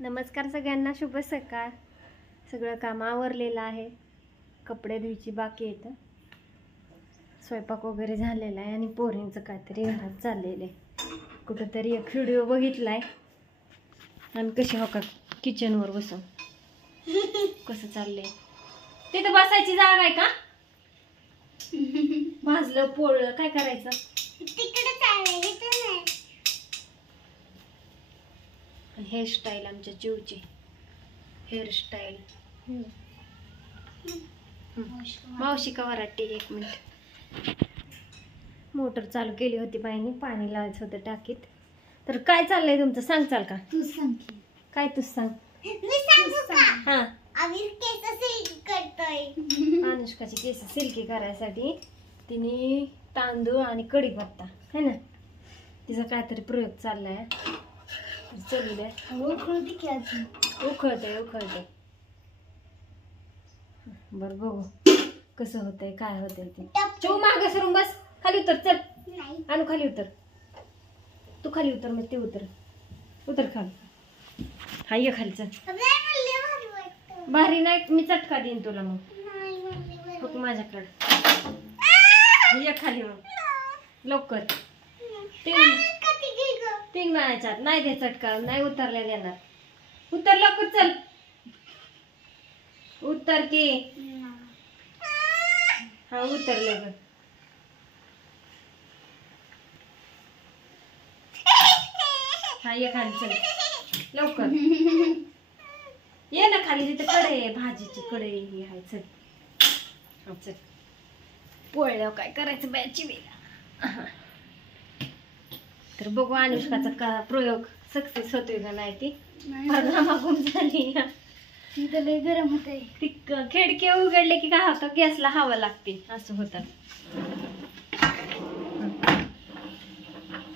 नमस्कार सगळ्यांना, शुभ सकाळ। सगळं काम आवरलेलं आहे, कपडे धुवायची बाकी आहेत, स्वयंपाक वगैरे झालेला आहे आणि पोरींचं काहीतरी घरात चाललेलं आहे। कुठंतरी एक व्हिडिओ बघितलाय आणि कशी हो का किचनवर बसून कसं चाललंय। तिथं बसायची जागा आहे का? भाजलं पोळलं काय करायचं? तिकडे चाललंय, इथं नाही। हेअरस्टाईल आमच्या जीवची हेअरस्टाईल। मावशी का वराटी, एक मिनिट। मोटर चालू केली होती बाईने, पाणी लावायचं होतं टाकीत। तर काय चाललंय तुमचं, सांगचाल का? तू सांग की। काय तू सांग। मी सांगू का? हां, आम्ही केस सिल्क करतोय। अनुष्काची केस सिल्की करायसाठी तिने तांदूळ आणि कढीपत्ता है ना, तिचा काहीतरी प्रयोग चाललाय। चलू दे, उकळू की अजून। उखळते बर, बघू कसं होतंय काय होतंय ते। चौ मागे सरून बस, खाली उतर, चल आणू खाली उतर, तू खाली उतर, मग ते उतर खाली। हा ये खाली, चल। भारी नाही, मी चटका देईन तुला मग, बघ माझ्याकडे ये खाली, मग लवकर। तीन वेळाच्यात नाही दे चटका, नाही उतरल्या देणार। उतर लवकर, चल उतर की। हा उतरले ग, हा ये खाली, चल लवकर ये ना खाली, तिथे कढई आहे, भाजीची कढई ही आहे। चल चल, पोळल्यावर काय करायचं बायाची वेळा। तर बघू अनुष्काचा का प्रयोग सक्सेस होतोय का नाही ती। घामाघूम झाली, तिथं लय गरम होतंय। ती खिडकी उघडले की काय होतं, गॅसला हवा लागते, असं होतं।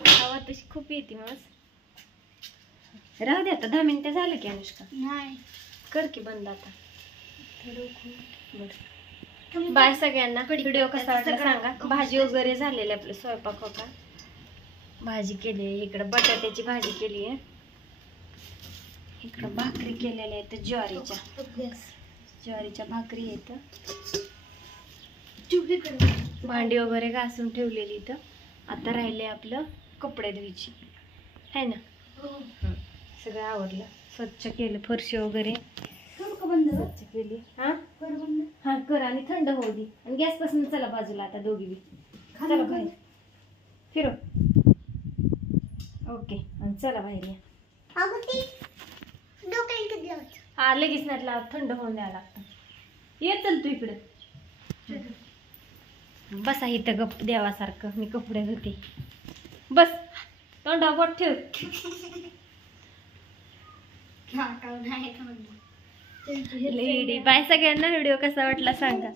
हवा तशी खूप येते मग। राहू दे आता, 10 मिनिटं झालं की अनुष्का, नाही कर की बंद आता। बाय सगळ्यांना, व्हिडिओ कसा वाटला सांगा। भाजी वगैरे झालेली, आपलं स्वयंपाक हो का, भाजी केली आहे, इकडं बटाट्याची भाजी केली आहे, इकडं भाकरी केलेल्या आहेत ज्वारीच्या भाकरी आहेत, भांडी वगैरे घासून ठेवलेली इथं। आता राहिले आपलं कपडे धुवायची है ना। सगळं आवरलं, स्वच्छ केलं, फरशी वगैरे स्वच्छ केली। हा कर आणि थंड होऊ दे, आणि गॅस पासून चला बाजूला आता दोघी बी, चला बाहेर फिरो। ओके, आणि चला बाहेर या। हा लगेच नाही लावत, थंड होऊन द्यावं लागतं। ये चल तू इकडं, बसा इथं गप देवासारखं, मी कपडे धुते। बस, तोंडावर बोट ठेव। लेडी बाय सगळ्यांना, व्हिडिओ कसा वाटला सांगा।